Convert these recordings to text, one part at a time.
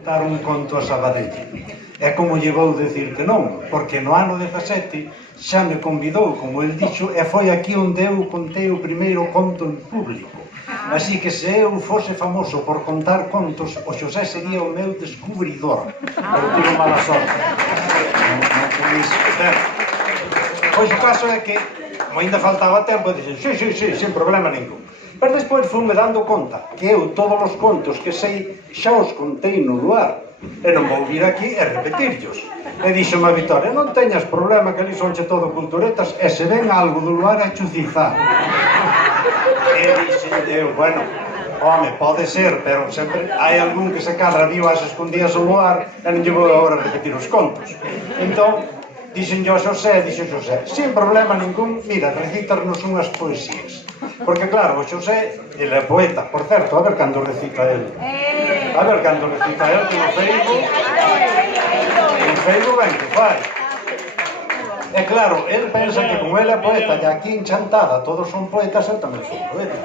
Dar un conto a Sabadell. É como lle vou dicir que non, porque no ano 17 xa me convidou, como el dixo, e foi aquí onde eu contei o primeiro conto en público. Así que se eu fose famoso por contar contos, o Xosé sería o meu descubridor. Pero tivo mala sorte. Pois o caso é que, como ainda faltaba tempo, dixen, sí, sin problema ningún. Pero despois fume dando conta que eu todos os contos que sei xa os contei no luar e non vou vir aquí e repetirlos. E dixo a Victoria, non teñas problema que ali sonche todo culturetas e se ven algo do luar a chucizar. E dixen eu, bueno, home, pode ser, pero sempre hai algún que se cadra viu as escondidas ao luar e non lle vou agora repetir os contos. Entón, dixen yo a Xosé, sin problema ningún, mira, recítarnos unhas poesías. Porque claro, o Xosé, ele é poeta, por certo, a ver cando recita ele. A ver cando recita ele, que no Facebook ben que fai. E claro, ele pensa que como ele é poeta e aquí en Chantada todos son poetas, eu tamén son poeta.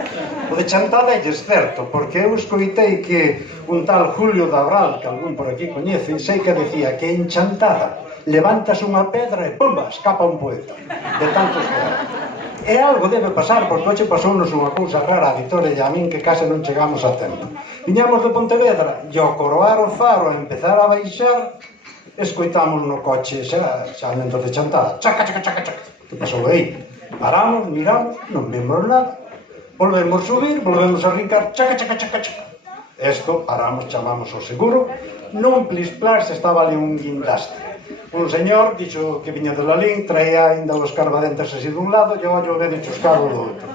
O de Chantada é certo, porque eu escoitei que un tal Julio Dabral, que algún por aquí coñece, sei que decía que en Chantada levantas unha pedra e pumba, escapa un poeta, de tantos que hai. E algo debe pasar, porque hoxe pasounos unha cousa rara a Victoria e a min que case non chegamos a tempo. Viñamos de Pontevedra e ao coroar o faro e empezar a baixar, escoitamos no coche xa dentro de Chantada, chaca, que pasou aí? Paramos, miramos, non vimos nada, volvemos subir, volvemos a rincar, chaca. Esto, paramos, chamamos ao seguro, non plisplas, estaba ali un guindastre. Un señor dixo que viña de Lalín, traía ainda os carbadentes así dun lado e o ollo de chuscado do outro.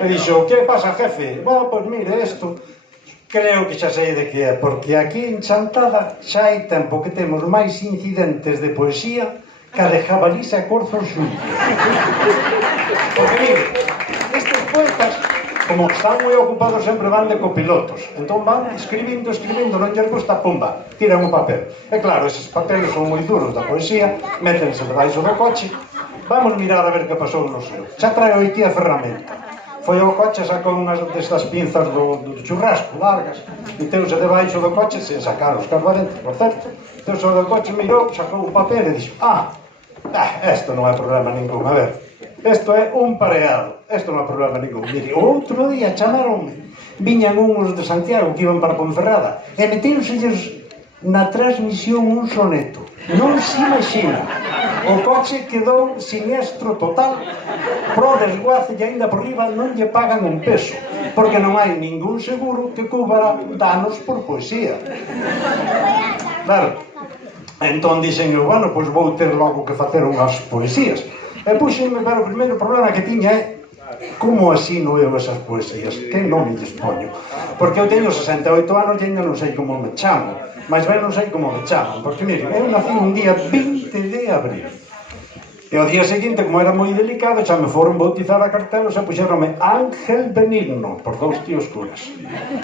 E dixo, que pasa, jefe? Bueno, pois mire, isto creo que xa sei de que é, porque aquí en Chantada xa hai tempo que temos máis incidentes de poesía que a de jabalís e corzos xuntos. Porque mire, estes poetas, como están moi ocupados, sempre van de copilotos. Entón van escribindo, non lles gusta, pumba, tiran un papel. E claro, eses papeles son moi duros da poesía, métense debaixo do coche, vamos mirar a ver que pasou no seu. Xa trae aquí a ferramenta. Foi ao coche, sacou unhas destas pinzas do churrasco, largas, meteuse debaixo do coche, sen sacar os carbadentes, por certo. Meteuse do coche, mirou, sacou un papel e dixo, isto non é problema ningún, a ver. Isto é un pareado, isto non é problema ningún. Mire, outro día chamaronme, viñan uns de Santiago que iban para Ponferrada e metéronselles na transmisión un soneto. Non se imagina. O coche quedou siniestro total, pro desguace e ainda por riba non lle pagan un peso, porque non hai ningún seguro que cubra danos por poesía. Claro, entón dixen eu, bueno, pois vou ter logo que facer unhas poesías. E puxenme, pero o primeiro problema que tiña é como asino eu esas poesías, que non me dispoño. Porque eu teño 68 anos e ainda non sei como me chamo, mas ben non sei como me chamo, porque mire, eu nací un día 20 de abril. E ao día seguinte, como era moi delicado, xa me foron bautizar a cartelos e puxeronme Ángel Benigno, por dous tíos curas.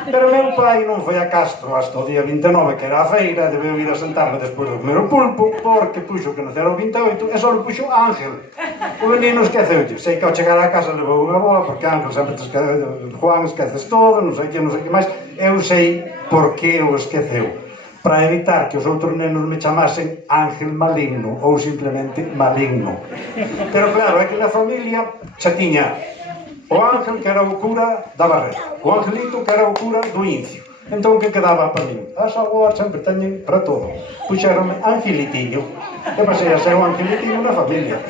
Pero meu pai non foi a Castro hasta o día 29, que era a feira, debeu ir a sentarme despois do comer o pulpo, porque puxo que nacera o 28 e só lo puxo Ángel. O menino esqueceulle. Sei que ao chegar a casa levou unha boa, porque Ángel sempre te esquece, Juan esqueces todo, non sei que máis. Eu sei por que o esqueceu. Para evitar que os outros nenos me chamasen Ángel Maligno ou simplemente Maligno. Pero claro, é que na familia xa tiña o Ángel que era o cura da Barrera, o Angelito que era o cura do Incio. Entón, que quedaba para min? As avós sempre teñen para todo. Puxeronme Angelitiño. E pasei a ser o Angelitiño na familia.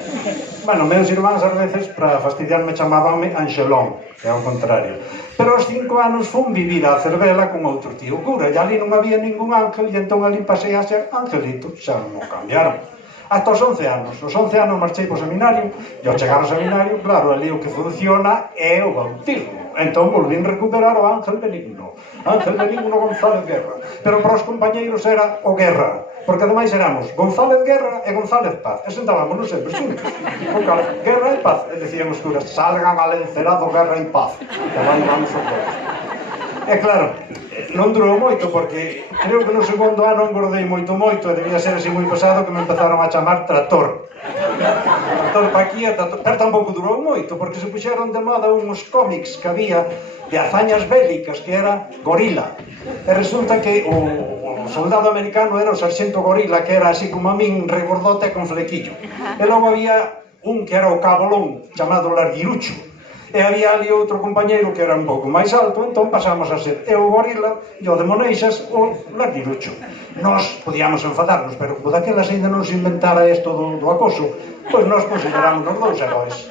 Bueno, meus irmáns ás veces, para fastidiarme, chamábanme Anxelón, que é o contrario. Pero aos 5 anos fun vivir a Cervela con outro tío cura, e ali non había ningún ángel, e entón ali pasei a ser Angelito, xa non cambiaron. Hasta os 11 anos. Os 11 anos marchei para o seminario, e ao chegar ao seminario, claro, ali o que funciona é o bautismo. Entón volvín recuperar o Ángel Benigno. Ángel Benigno González Guerra. Pero para os compañeiros era o Guerra, porque ademais éramos González Guerra e González Paz, e sentábamos sempre xuntos. Guerra e Paz, e decían os curas, salgan al encerado Guerra e Paz. E lá vamos os dois. E claro, non durou moito, porque creo que no segundo ano engordei moito, e debía ser así moi pesado que me empezaron a chamar Trator. Trator pa aquí, pero tampouco durou moito, porque se puxeron de moda uns cómics que había de hazañas bélicas, que era Gorila. E resulta que o o soldado americano era o sarxento gorila, que era así como a min, regordote con flequillo. E logo había un que era o cabolón, chamado Larguirucho. E había ali outro compañeiro que era un pouco máis alto, entón pasamos a ser eu o gorila e o de Moneixas o Larguirucho. Nós podíamos enfadarnos, pero por daquelas ainda non se inventara isto do acoso, pois nós consideramos os dous heróis.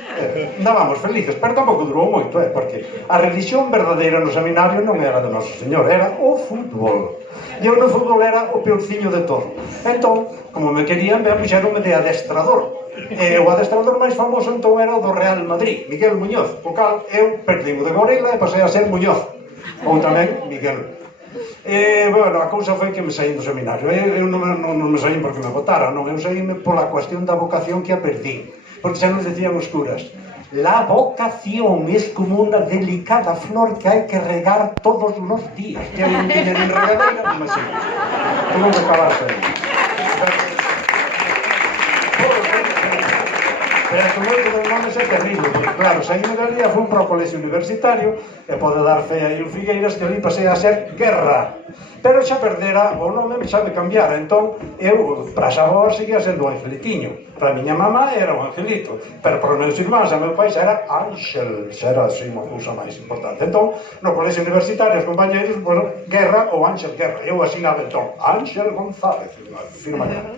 Andábamos felices, pero tampouco durou moito, porque a religión verdadeira no seminario non era de Noso Señor, era o fútbol. E eu no fútbol era o peorciño de todo. Entón, como me querían, me puxeronme de adestrador. E o adestrador máis famoso entón era o do Real Madrid, Miguel Muñoz, o cal eu perdí o de gorila e pasei a ser Muñoz, ou tamén Miguel. Bueno, a cousa foi que me saí do seminario. Eu non me saí porque me botaran, non, eu saíme pola cuestión da vocación que a perdí, porque xa nos decían os curas: la vocación es como una delicada flor que hay que regar todos los días. Que non tiña nin regadeira, non me sigo. Tuvo que acabarse aí. Pero que moito dos nomes é terrible, porque claro, saímos de ali e fui para o colexio universitario e pode dar fe aí en Figueiras que ali pasei a ser Guerra, pero xa perdera o nome, xa me cambiara. Entón eu, para xa vos, seguía sendo o Angelitiño. Para a miña mamá era o Angelito, pero para os meus irmáns e meu pai xa era Ángel, xa era así unha cousa máis importante. Entón, no colexio universitario os compañeros, bueno, Guerra ou Ángel Guerra, eu asinaba entón Ángel González, firma Guerra.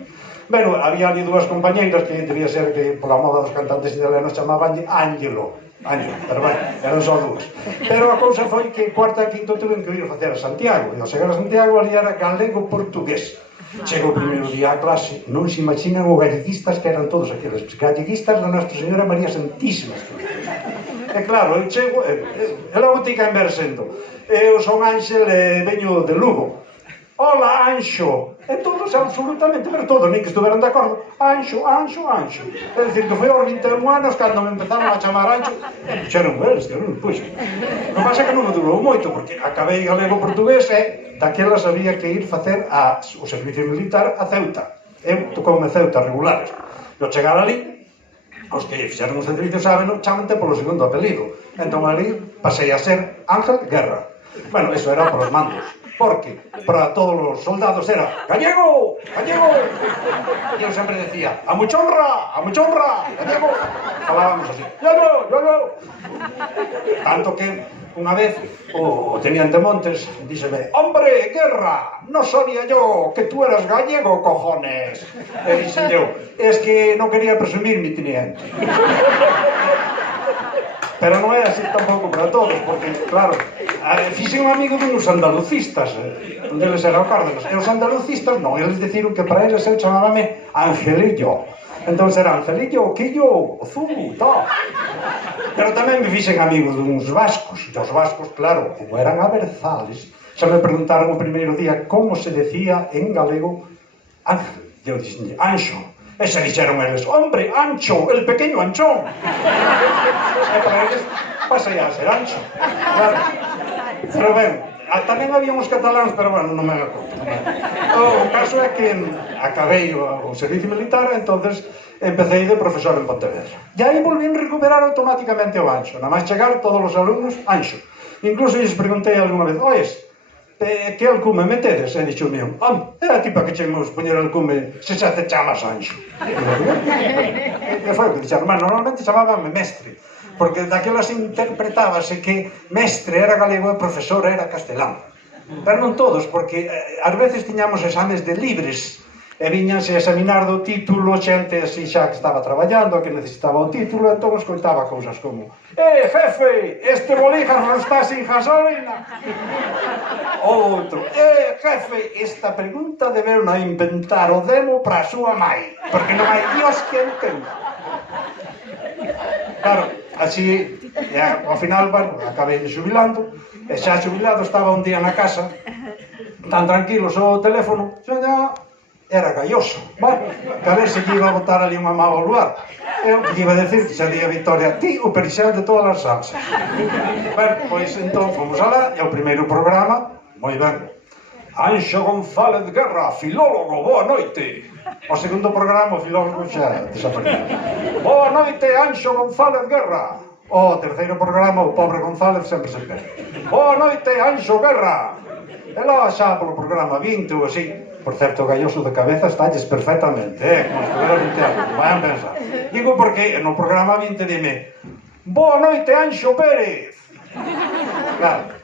Bueno, había ali dúas compañeiras que debía ser que pola moda dos cantantes italianos chamaban Ángelo, pero bueno, eran só dúas. Pero a cousa foi que cuarta e quinto tuve que ir a facer a Santiago, e ao chegar a Santiago ali era galego-portugués. Chego o primeiro día a clase, non se imaginan o galleguistas que eran todos aqueles galleguistas da Nuestra Señora María Santísima. E claro, eu chego, e logo te can ver sendo, eu son Ángel e veño de Lugo. Hola, Anxo! E todos, absolutamente, pero todos, nin que estuveran de acordo. Anxo, Anxo, Anxo. É dicir, que foi aos 21 anos cando me empezaron a chamar Anxo, e puxeron eles, que non me puxen. O que pasa é que non me durou moito, porque acabei galego-portugués e daquelas había que ir facer o servicio militar a Ceuta. Eu tocoume Ceuta regulares. Eu chegar ali, os que fixeron o servicio saben, chamante polo segundo apelido. Entón ali pasei a ser Ángel Guerra. Bueno, eso era por os mandos. Porque para todos os soldados era gallego, gallego. E eu sempre decía, a muchonra, gallego. Falábamos así, yo. Tanto que unha vez o teniente Montes díxeme: hombre, Guerra, no sabía yo que tú eras gallego, cojones. E dixen eu, es que non quería presumir mi teniente. Pero non é así tampouco para todos, porque, claro, fixe un amigo dunhos andalucistas, onde eles eran Cárdenas, e os andalucistas non, eles deciron que para eles eu chamábame Angelillo. Entón era Angelillo, Quillo, Zumu, tal. Pero tamén me fixen amigos duns vascos, e os vascos, claro, como eran averzales, xa me preguntaron o primeiro día como se decía en galego Ángel. E eu dixen, Anxo. E se dixeron eles, hombre, Ancho, el pequeño Anchón. E para eles pasei a ser Ancho. Claro. Pero ben, tamén había uns cataláns, pero bueno, non me acordo. O caso é que acabei o servicio militar, entonces empecé de profesor en Pontevedra. E aí volví a recuperar automáticamente o Ancho. Na máis chegar todos os alumnos, Anxo. Incluso lles preguntei alguna vez, oes, que alcume metedes? E dixo o mío, era ti para que chegamos poñer alcume se xa te chamas Anxo. E foi o que dixeron, normalmente chamábame mestre, porque daquelas interpretábase que mestre era galego e profesor era castelán. Pero non todos, porque ás veces tiñamos exames de libres e viñanse a examinar do título xente así xa que estaba traballando, que necesitaba o título, entón escoitaba cousas como jefe, este bolígrafo está sin gasolina. O outro, jefe, esta pregunta deberon a inventar o demo para a súa mai, porque non hai Dios que entenda. Claro, así, ao final, bueno, acabei xubilando, e xa xubilado estaba un día na casa, tan tranquilo, só o teléfono, era galloso, bueno, que a ver se que iba a botar ali unha má ao lugar. Eu que iba a decir que xa día Victoria, ti o perixel de todas as salsas. Bueno, pois entón fomos alá, e o primeiro programa, moi ben, Anxo González Guerra, filólogo, boa noite. O segundo programa, o filólogo xa desapareceu. Boa noite, Anxo González Guerra. O terceiro programa, o pobre González sempre se perde. Boa noite, Anxo Guerra. E logo xa polo programa 20 ou así, por certo, o Galloso de cabeza estalles perfectamente, como estuvera 20 anos, vayan pensar. Digo porque no programa 20 dime: boa noite, Anxo Pérez. Claro.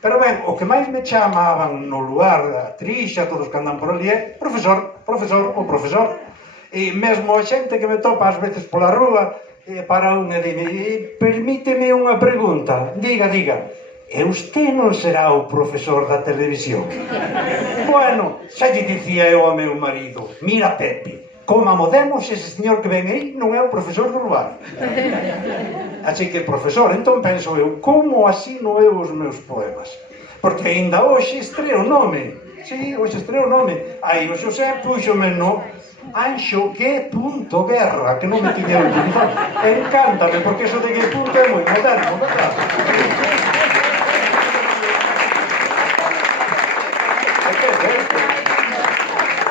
Pero ben, o que máis me chamaban no lugar, a trixa, todos que andan por ali, é profesor, profesor ou profesor. E mesmo a xente que me topa ás veces pola rúa, para un e dime: permíteme unha pregunta, diga, diga. E usted non será o profesor da televisión? Bueno, xa lle dicía eu ao meu marido: mira, Pepe, como amodemos, ese señor que ven aí non é o profesor do lugar. Así que, profesor, entón penso eu, como asino eu os meus poemas? Porque aínda hoxe estreo o nome. Sí, hoxe estreo o nome. Aí o Xosé puxome no Anxo G. Guerra, que non me tiña utilizado. Encántame, porque eso de G. é moi moderno, verdad?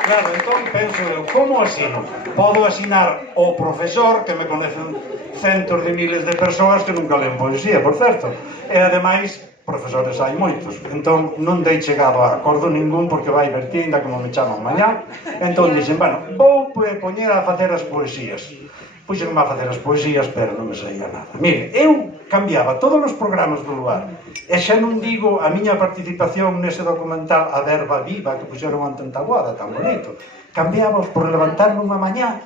Claro, entón penso eu, como asino? Podo asinar o profesor, que me conecen centos de miles de persoas que nunca leen poesía, por certo. E ademais, profesores hai moitos. Entón non dei chegado a acordo ningún porque vai ver tinda como me chaman mañá. Entón dixen, bueno, vou poñer a facer as poesías. Puxenme a facer as poesías, pero non me saía nada. Mire, eu cambiaba todos os programas do lugar. E xa non digo a miña participación nese documental A Verba Viva que puxeron ante Taboada, tan bonito. Cambiábamos por levantarme unha mañá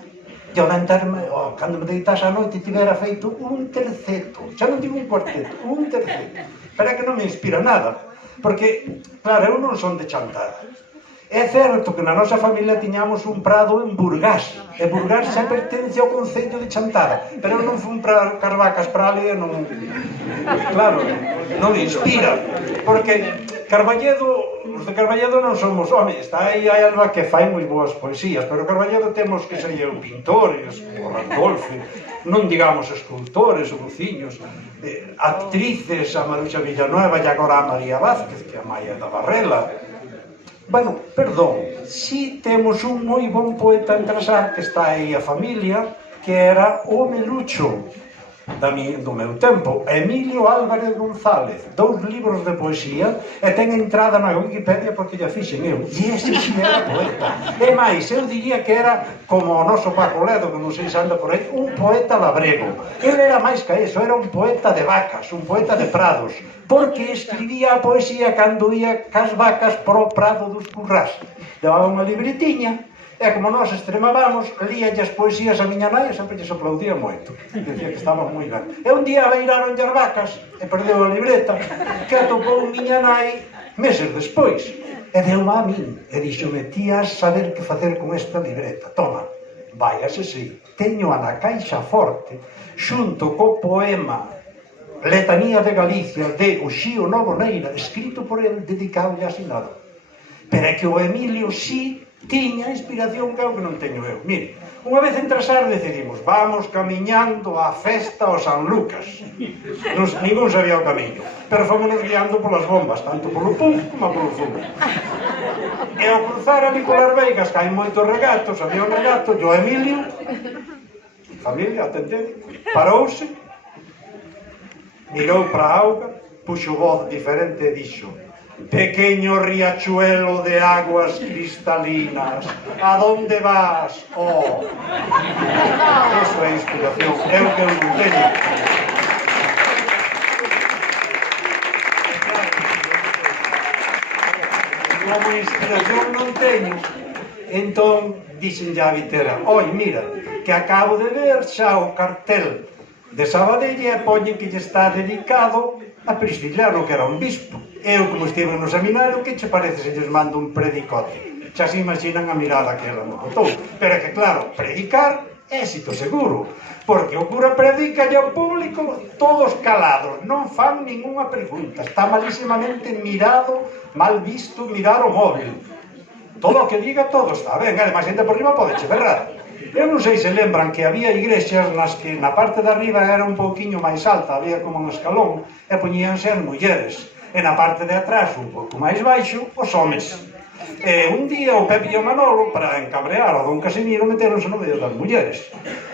e ao levantarme, cando me deitase a noite, tivera feito un terceto. Xa non digo un cuarteto, un terceto. Pero é que non me inspira nada. Porque, claro, eu non son de Chantada. É certo que na nosa familia tiñamos un prado en Burgás, e Burgás xa pertence ao concello de Chantada, pero eu non fui para Carvacas para ali, non... Claro, non inspira, porque Carballedo, os de Carballedo non somos, home, está aí hai algo que fai moi boas poesías, pero Carballedo temos que ser pintores, o Randolph, non digamos escultores, ou buciños, actrices, a Maruxa Villanueva e agora a María Vázquez, que é a Maia da Barrela. Bueno, perdón, si temos un moi bon poeta en Trasar, que está aí a familia, que era o Melucho, do meu tempo, Emilio Álvarez González, 2 libros de poesía, e ten entrada na Wikipedia porque lla fixen eu, e ese si era poeta. E máis, eu diría que era, como o noso Paco Ledo, que non sei se anda por aí, un poeta labrego. Ele era máis que eso, era un poeta de vacas, un poeta de prados, porque escribía a poesía cando ia cas vacas pro prado dos Currás. Levaba unha libretiña, e como nós extremábamos, líalle as poesías a miña nai e sempre lles aplaudía moito. Dicía que estaba moi ben. E un día beiraron as vacas e perdeu a libreta, que atopou miña nai meses despois. E deu-me a min e díxome: ti has saber que facer con esta libreta. Toma, váyase si, teño a na caixa forte, xunto co poema Letanía de Galicia de Uxío Novoneira, escrito por el, dedicado e asinado. Pero é que o Emilio si tiña inspiración que é o que non teño eu. Mire, unha vez en Trasar decidimos, vamos camiñando á festa ao San Lucas. Ningún sabía o camiño, pero fomos guiando polas bombas, tanto polo pum como polo fumo. E ao cruzar a Nicolas Veigas, que hai moitos regatos, había un regato, e o Emilio, familia, atendede, parouse, mirou para a auga, puxo voz diferente e dixo: pequeño riachuelo de aguas cristalinas, ¿a dónde vas? Oh, eso é inspiración, é o que eu non teño. Como inspiración non teño, entón dixenlle a Vitera: oi, mira, que acabo de ver xa o cartel de Sabadell e poñen que lle está dedicado a Prisciliano, que era un bispo. Eu, como estive no seminario, que che parece se lles mando un predicote? Xa se imaginan a mirada que ela me botou. Pero é que, claro, predicar, éxito seguro, porque o cura predica e o público todos calados, non fan ninguna pregunta, está malísimamente mirado, mal visto mirar o móvil. Todo o que diga, todo está ben, ademais, ainda por riba pode che berrar. Eu non sei se lembran que había igrexas nas que na parte de arriba era un pouquiño máis alta, había como un escalón, e poñíanse as mulleres, e na parte de atrás, un pouco máis baixo, os homes. E un día o Pepe e o Manolo, para encabrear ao don Casimiro, meteronse no medio das mulleres.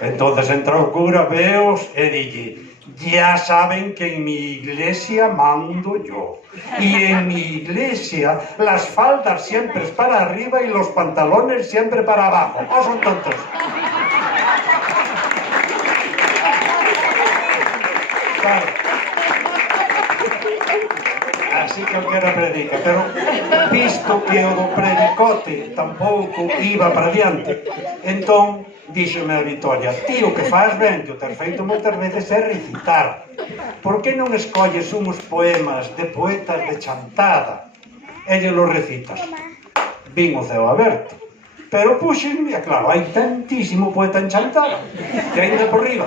Entonces entra o cura, veos, e dille: Ya saben que en mi iglesia mando yo. Y en mi iglesia las faldas siempre es para arriba y los pantalones siempre para abajo. ¿O son tontos? Claro. Así que eu quero predica, pero visto que o do predicote tampouco iba para diante, entón díxome a Vitoria: ti o que faz ben, que o ter feito moitas veces é recitar. Por que non escolles uns poemas de poetas de Chantada e lle los recitas? Vin o ceo aberto. Pero puxenme, claro, hai tantísimo poeta en Chantada que ainda por riba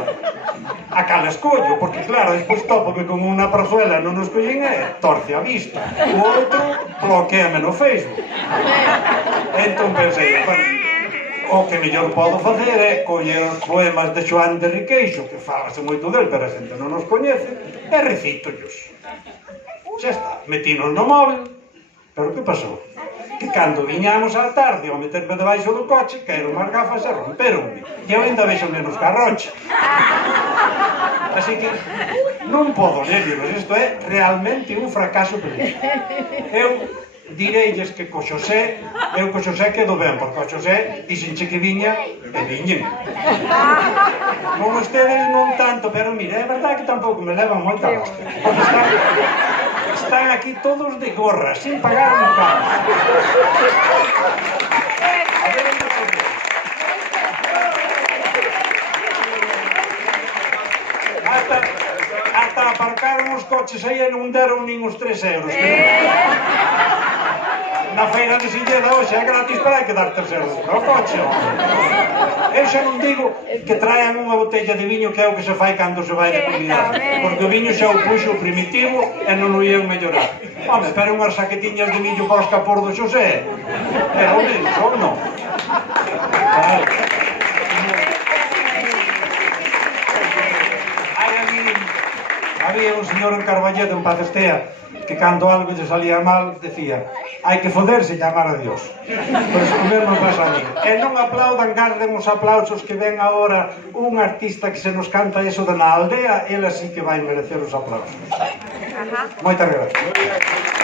a cala escollo, porque claro, despois tópome con unha prazuela non nos collen e torce a vista, o outro bloqueame no Facebook. Entón pensei, bueno, o que mellor podo facer é coller os poemas de Xoán de Riqueixo, que falase moito del, pero a xente non nos coñece, e recítollos. Xa está, metinos no móvil, pero que pasou? Que cando viñamos á tarde ao meterme debaixo do coche, caeron as gafas e romperonme. E eu ainda vexo menos carrocha. Así que non podo lerlos, isto é realmente un fracaso político. Eu direilles que co Xosé, eu co Xosé quedo ben, porque o Xosé dixenche que viña e viñen. Con ustedes non tanto, pero mire, é verdade que tampouco me levan moita lástima, porque están aquí todos de gorra, sin pagar un pago. A ver, ata aparcaron os coches aí e non deron nin os 3 euros. Na feira de Silleda hoxe é gratis, para hai que dar 3 euros para o coche. Eu xa non digo que traian unha botella de viño, que é o que se fai cando se vai de convidar, porque o viño xa o puxo primitivo e non o ian mellorar. Home, pero unhas saquetiñas de millo para os capor do Xosé é o mesmo, ou non? Había un señor en Carballedo, en Paz Estea, que cando algo lle salía mal, decía: hai que foderse e llamar a Dios. Pois o mesmo pasa a mí. E non aplaudan, garden os aplausos que ven agora un artista que se nos canta eso de na aldea, ele así que vai merecer os aplausos. Moitas gracias.